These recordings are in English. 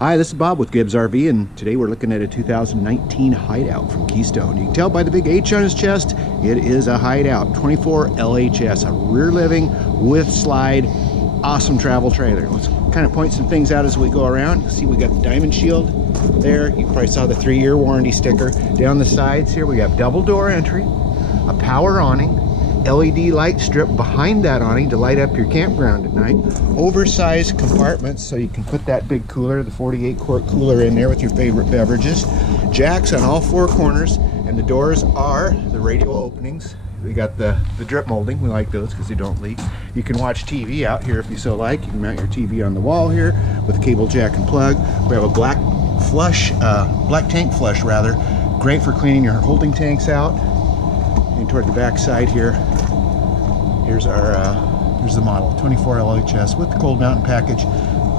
Hi, this is Bob with Gibbs RV, and today we're looking at a 2019 Hideout from Keystone. You can tell by the big H on his chest, it is a Hideout 24 LHS, a rear living with slide, awesome travel trailer. Let's kind of point some things out as we go around. See, we got the diamond shield there. You probably saw the 3-year warranty sticker. Down the sides here, we have double door entry, a power awning, LED light strip behind that awning to light up your campground at night. Oversized compartments so you can put that big cooler, the 48 quart cooler, in there with your favorite beverages. Jacks on all 4 corners, and the doors are the radial openings. We got the drip molding. We like those because they don't leak. You can watch TV out here if you so like. You can mount your TV on the wall here with a cable jack and plug. We have a black tank flush rather. Great for cleaning your holding tanks out. And toward the back side here, here's the model 24 LHS with the cold mountain package.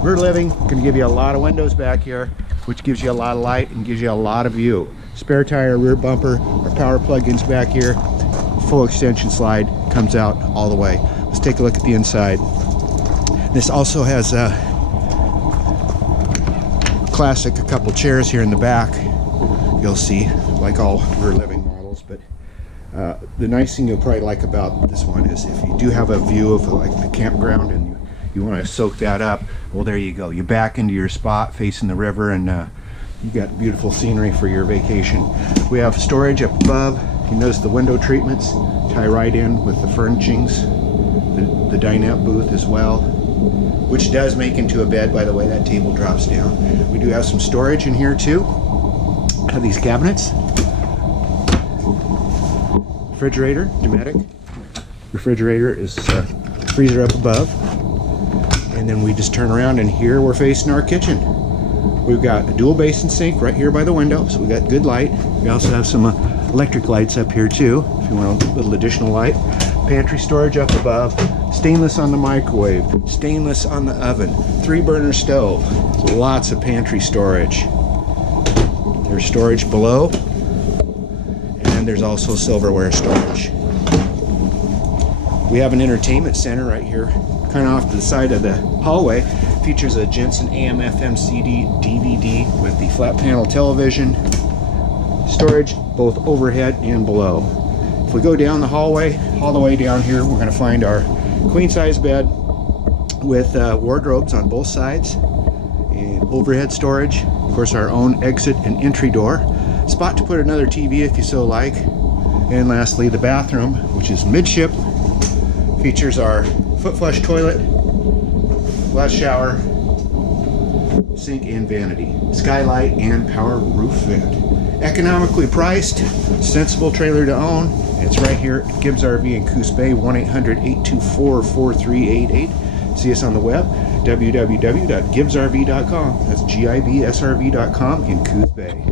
Rear living, going to give you a lot of windows back here, which gives you a lot of light and gives you a lot of view. Spare tire, rear bumper, our power plug-ins back here. Full extension slide comes out all the way. Let's take a look at the inside. This also has a couple chairs here in the back. You'll see, like all rear living models, but the nice thing you'll probably like about this one is if you do have a view of like the campground and you want to soak that up, well, there you go. You back into your spot facing the river, and you got beautiful scenery for your vacation. We have storage up above. You notice the window treatments tie right in with the furnishings, the dinette booth as well, which does make into a bed, by the way. That table drops down. We do have some storage in here too. Have these cabinets. Refrigerator, Dometic. Refrigerator is freezer up above. And then we just turn around, and here we're facing our kitchen. We've got a dual basin sink right here by the window, so we got good light. We also have some electric lights up here too, if you want a little additional light. Pantry storage up above. Stainless on the microwave. Stainless on the oven. 3-burner stove. Lots of pantry storage. There's storage below. And there's also silverware storage. We have an entertainment center right here, kind of off to the side of the hallway. Features a Jensen AM FM CD DVD with the flat panel television. Storage both overhead and below. If we go down the hallway, all the way down here, we're going to find our queen size bed with wardrobes on both sides and overhead storage. Of course, our own exit and entry door. Spot to put another TV if you so like. And lastly, the bathroom, which is midship, features our foot flush toilet, glass shower, sink and vanity, skylight and power roof vent. Economically priced, sensible trailer to own. It's right here at Gibbs RV in Coos Bay, 1-800-824-4388. See us on the web, www.gibbsrv.com. That's GIBSRV.com in Coos Bay.